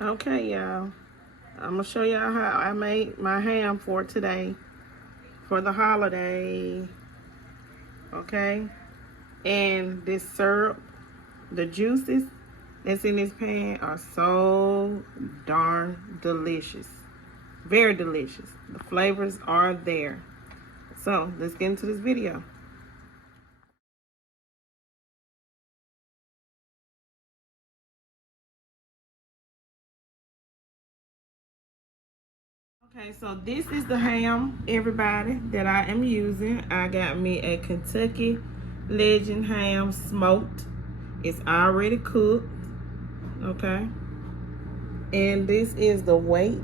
Okay, y'all. I'm gonna show y'all how I made my ham for today, for the holiday. Okay, and this syrup, the juices that's in this pan are so darn delicious. Very delicious. The flavors are there. So let's get into this video. Okay, so this is the ham, everybody, that I am using. I got me a Kentucky Legend ham smoked. It's already cooked, okay? And this is the weight.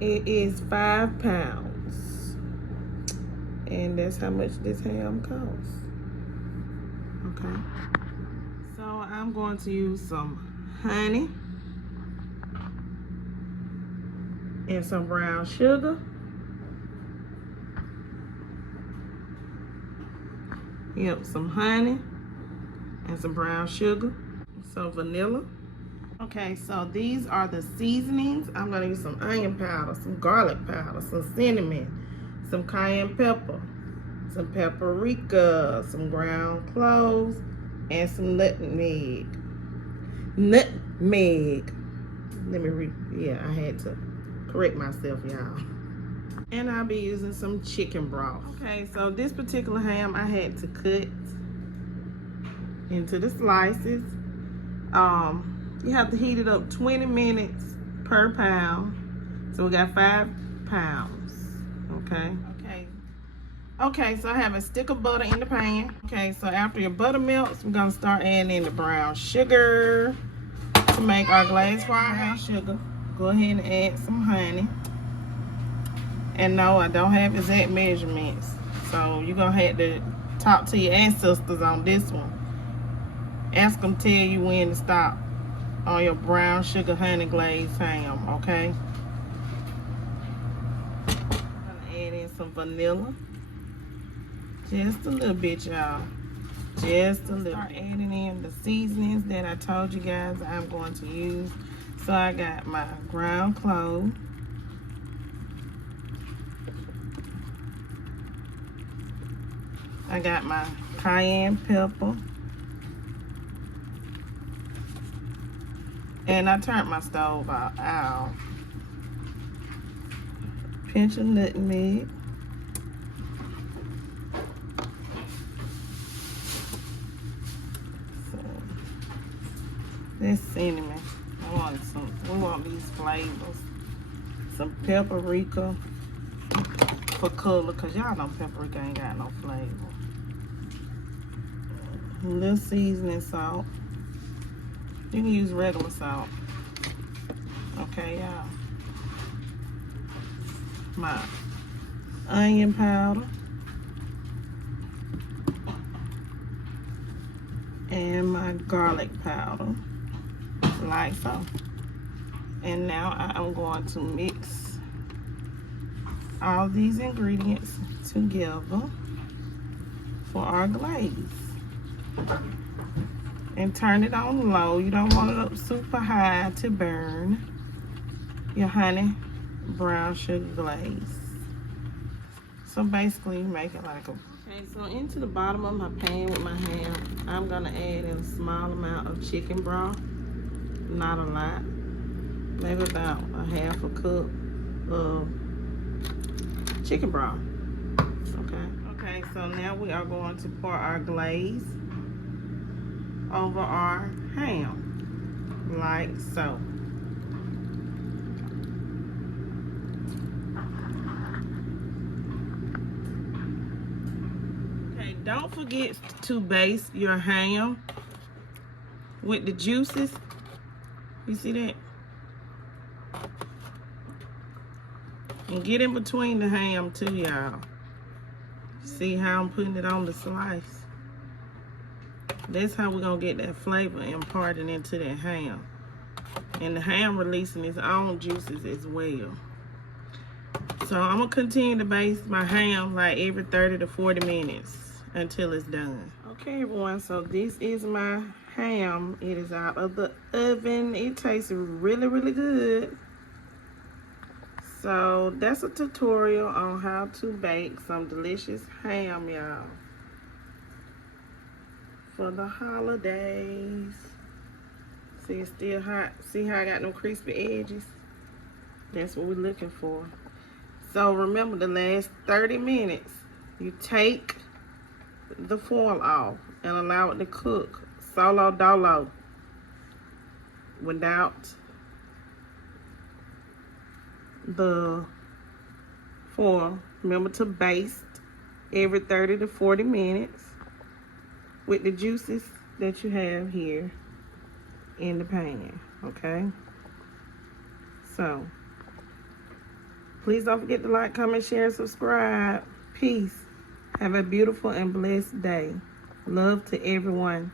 It is 5 pounds. And that's how much this ham costs, okay? So I'm going to use some honey and some brown sugar. Yep, some honey and some brown sugar. Some vanilla. Okay, so these are the seasonings. I'm gonna use some onion powder, some garlic powder, some cinnamon, some cayenne pepper, some paprika, some ground cloves, and some nutmeg. Nutmeg. Let me I had to correct myself, y'all. And I'll be using some chicken broth. Okay, so this particular ham I had to cut into the slices. You have to heat it up 20 minutes per pound. So we got 5 pounds. Okay, so I have a stick of butter in the pan. Okay, so after your butter melts, we're gonna start adding in the brown sugar to make our glazed brown sugar. Go ahead and add some honey. And no, I don't have exact measurements. So you're gonna have to talk to your ancestors on this one. Ask them tell you when to stop on your brown sugar honey glazed ham, okay? I'm gonna add in some vanilla. Just a little bit, y'all. Just a little. Start adding in the seasonings that I told you guys I'm going to use. So I got my ground clove. I got my cayenne pepper. And I turned my stove out. Pinch of nutmeg. So, this cinnamon. We want these flavors. Some paprika for color, cause y'all know paprika ain't got no flavor. A little seasoning salt. You can use regular salt. Okay, y'all. My onion powder. And my garlic powder. Like so. And now I'm going to mix all these ingredients together for our glaze. And turn it on low. You don't want it up super high to burn your honey brown sugar glaze. So basically you make it like a... Okay, so into the bottom of my pan with my ham, I'm gonna add in a small amount of chicken broth. Not a lot. Maybe about a half a cup of chicken broth. Okay, so now we are going to pour our glaze over our ham, like so. Okay, don't forget to baste your ham with the juices. You see that? And get in between the ham too, y'all. See how I'm putting it on the slice? That's how we're gonna get that flavor imparted into that ham. And the ham releasing its own juices as well. So I'm gonna continue to baste my ham like every 30 to 40 minutes until it's done. Okay, everyone, so this is my ham. It is out of the oven. It tastes really, really good. So that's a tutorial on how to bake some delicious ham, y'all, for the holidays. See, it's still hot. See how I got no crispy edges? That's what we're looking for. So remember, the last 30 minutes, you take the foil off and allow it to cook solo dolo without the foil. Remember to baste every 30 to 40 minutes with the juices that you have here in the pan, okay? So please don't forget to like, comment, share, and subscribe. Peace. Have a beautiful and blessed day. Love to everyone.